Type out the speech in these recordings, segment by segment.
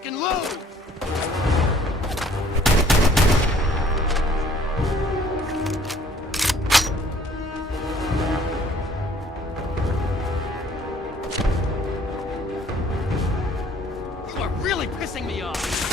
lock and load! You are really pissing me off!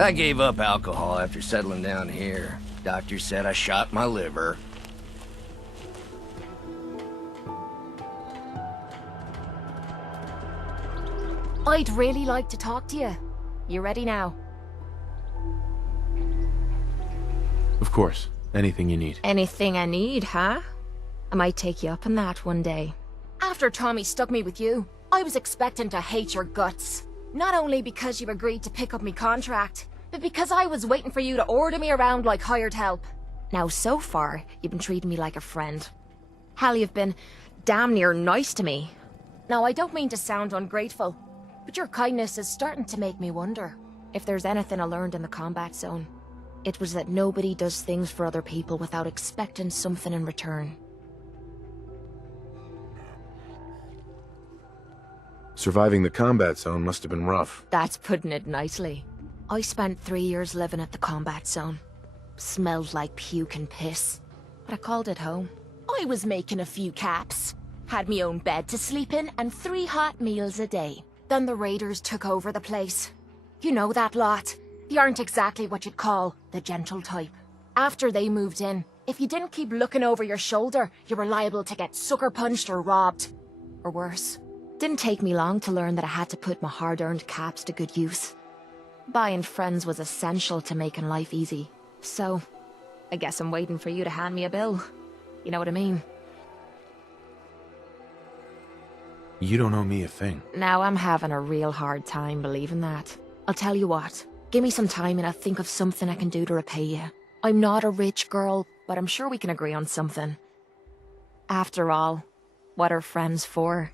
I gave up alcohol after settling down here. Doctor said I shot my liver. I'd really like to talk to you. You ready now? Of course. Anything you need. Anything I need, huh? I might take you up on that one day. After Tommy stuck me with you, I was expecting to hate your guts. Not only because you agreed to pick up me contract, but because I was waiting for you to order me around like hired help. Now, so far, you've been treating me like a friend. Hell, you've been damn near nice to me. Now, I don't mean to sound ungrateful, but your kindness is starting to make me wonder if there's anything I learned in the combat zone. It was that nobody does things for other people without expecting something in return. Surviving the combat zone must have been rough. That's putting it nicely. I spent 3 years living at the combat zone. Smelled like puke and piss, but I called it home. I was making a few caps, had me own bed to sleep in, and 3 hot meals a day. Then the raiders took over the place. You know that lot. They aren't exactly what you'd call the gentle type. After they moved in, if you didn't keep looking over your shoulder, you were liable to get sucker punched or robbed. Or worse. Didn't take me long to learn that I had to put my hard-earned caps to good use. Buying friends was essential to making life easy. So, I guess I'm waiting for you to hand me a bill. You know what I mean? You don't owe me a thing. Now I'm having a real hard time believing that. I'll tell you what. Give me some time and I'll think of something I can do to repay you. I'm not a rich girl, but I'm sure we can agree on something. After all, what are friends for?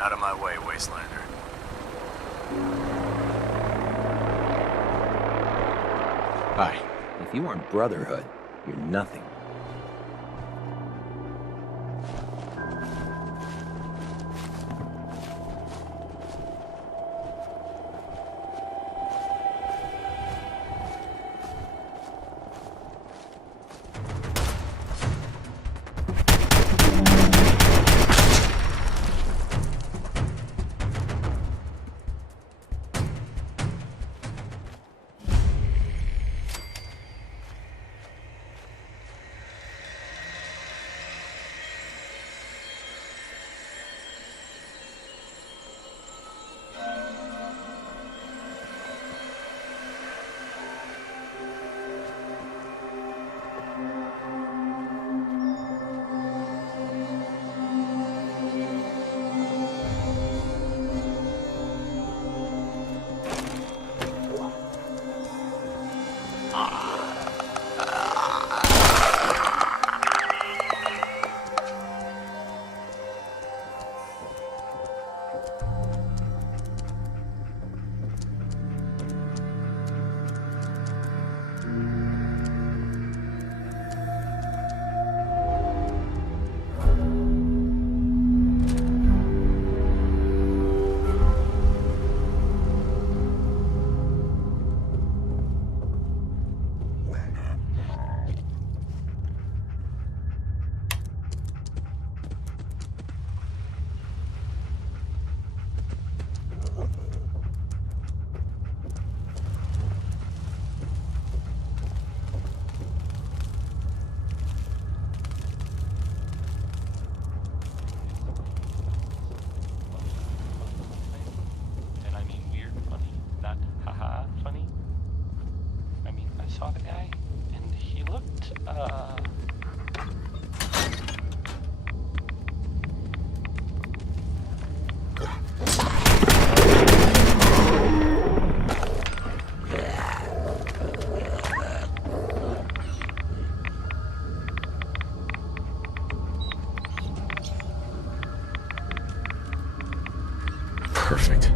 Out of my way, Wastelander. Hi. If you aren't Brotherhood, you're nothing. Saw the guy, and he looked, Perfect.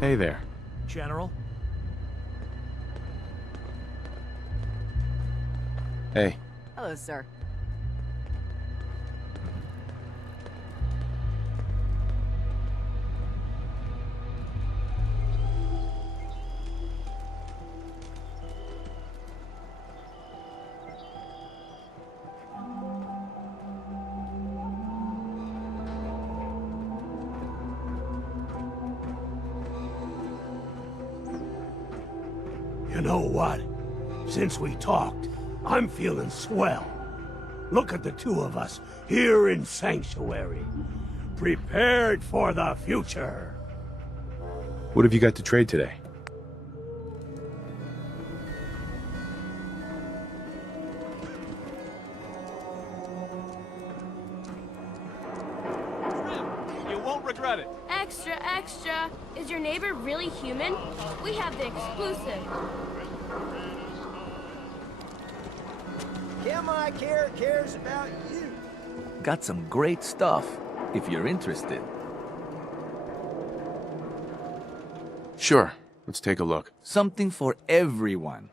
Hey there. General? Hey. Hello, sir. You know what? Since we talked, I'm feeling swell. Look at the two of us here in Sanctuary, prepared for the future. What have you got to trade today? You won't regret it. Extra, extra! Is your neighbor really human? We have the exclusive. My care cares about you. Got some great stuff, if you're interested. Sure. Let's take a look. Something for everyone.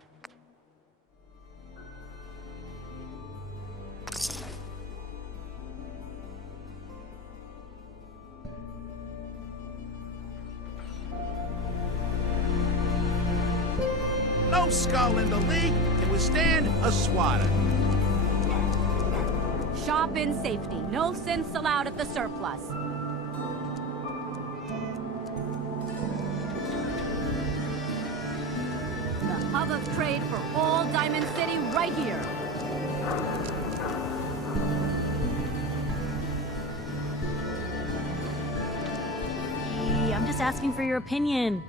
No skull in the league can withstand a swatter. Shop in safety. No synths allowed at the surplus. The hub of trade for all Diamond City right here. I'm just asking for your opinion.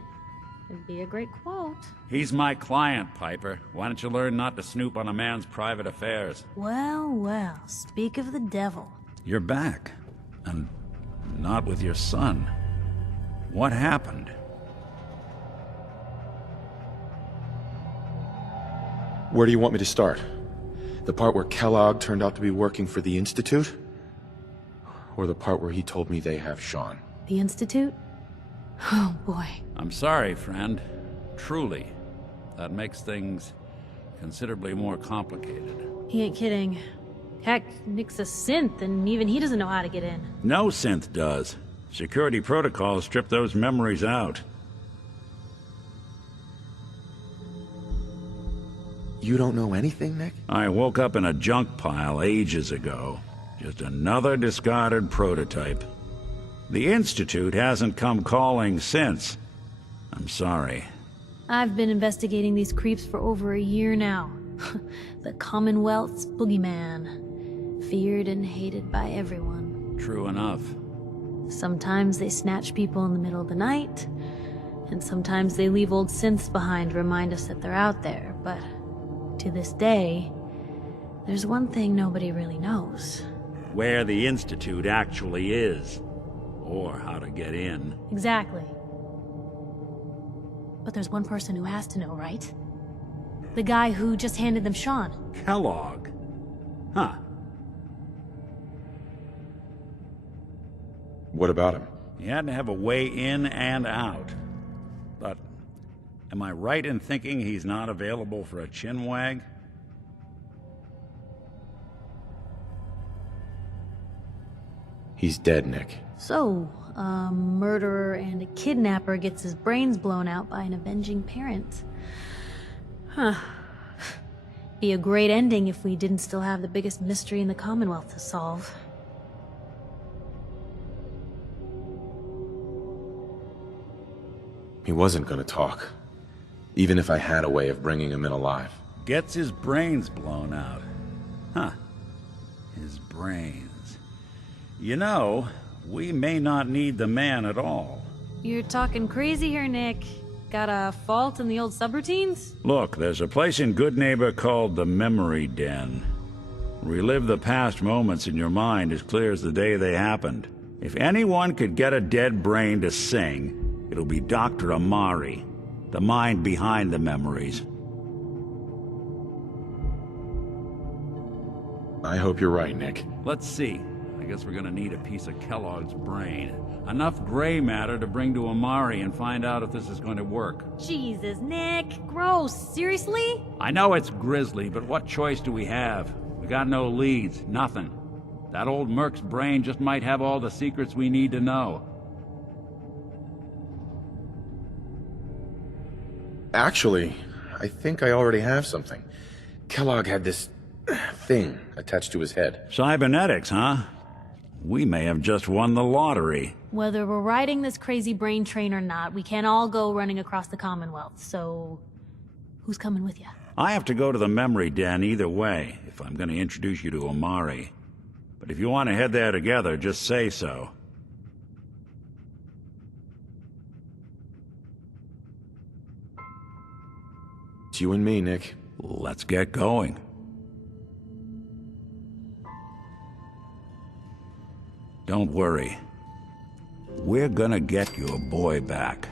It'd be a great quote. He's my client, Piper. Why don't you learn not to snoop on a man's private affairs? Well, well, speak of the devil. You're back. And not with your son. What happened? Where do you want me to start? The part where Kellogg turned out to be working for the Institute? Or the part where he told me they have Sean? The Institute? Oh, boy. I'm sorry, friend. Truly. That makes things considerably more complicated. He ain't kidding. Heck, Nick's a synth, and even he doesn't know how to get in. No synth does. Security protocols strip those memories out. You don't know anything, Nick? I woke up in a junk pile ages ago. Just another discarded prototype. The Institute hasn't come calling since. I'm sorry. I've been investigating these creeps for over a year now. The Commonwealth's boogeyman. Feared and hated by everyone. True enough. Sometimes they snatch people in the middle of the night, and sometimes they leave old synths behind to remind us that they're out there, but to this day, there's one thing nobody really knows. Where the Institute actually is. Or how to get in. Exactly. But there's one person who has to know, right? The guy who just handed them Sean. Kellogg? Huh. What about him? He had to have a way in and out. But am I right in thinking he's not available for a chinwag? He's dead, Nick. So, a murderer and a kidnapper gets his brains blown out by an avenging parent. Huh. Be a great ending if we didn't still have the biggest mystery in the Commonwealth to solve. He wasn't gonna talk. Even if I had a way of bringing him in alive. Gets his brains blown out. Huh. His brains. You know, we may not need the man at all. You're talking crazy here, Nick. Got a fault in the old subroutines? Look, there's a place in Good Neighbor called the Memory Den. Relive the past moments in your mind as clear as the day they happened. If anyone could get a dead brain to sing, it'll be Dr. Amari, the mind behind the memories. I hope you're right, Nick. Let's see. I guess we're gonna need a piece of Kellogg's brain. Enough gray matter to bring to Amari and find out if this is going to work. Jesus, Nick. Gross. Seriously? I know it's grisly, but what choice do we have? We got no leads, nothing. That old Merc's brain just might have all the secrets we need to know. Actually, I think I already have something. Kellogg had this thing attached to his head. Cybernetics, huh? We may have just won the lottery. Whether we're riding this crazy brain train or not, we can't all go running across the Commonwealth, so who's coming with you? I have to go to the Memory Den either way, if I'm going to introduce you to Amari. But if you want to head there together, just say so. It's you and me, Nick. Let's get going. Don't worry. We're gonna get your boy back.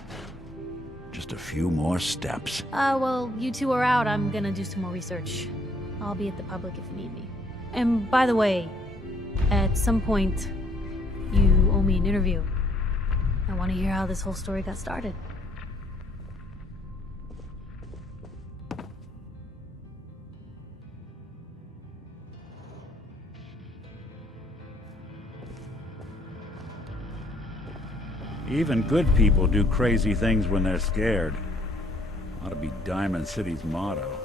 Just a few more steps. Well, you two are out. I'm gonna do some more research. I'll be at the public if you need me. And by the way, at some point, you owe me an interview. I want to hear how this whole story got started. Even good people do crazy things when they're scared. Ought to be Diamond City's motto.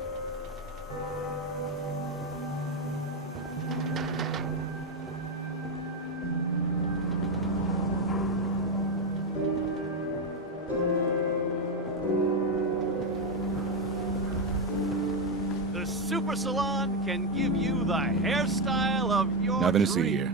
The Super Salon can give you the hairstyle of your Nothing to dreams. see here.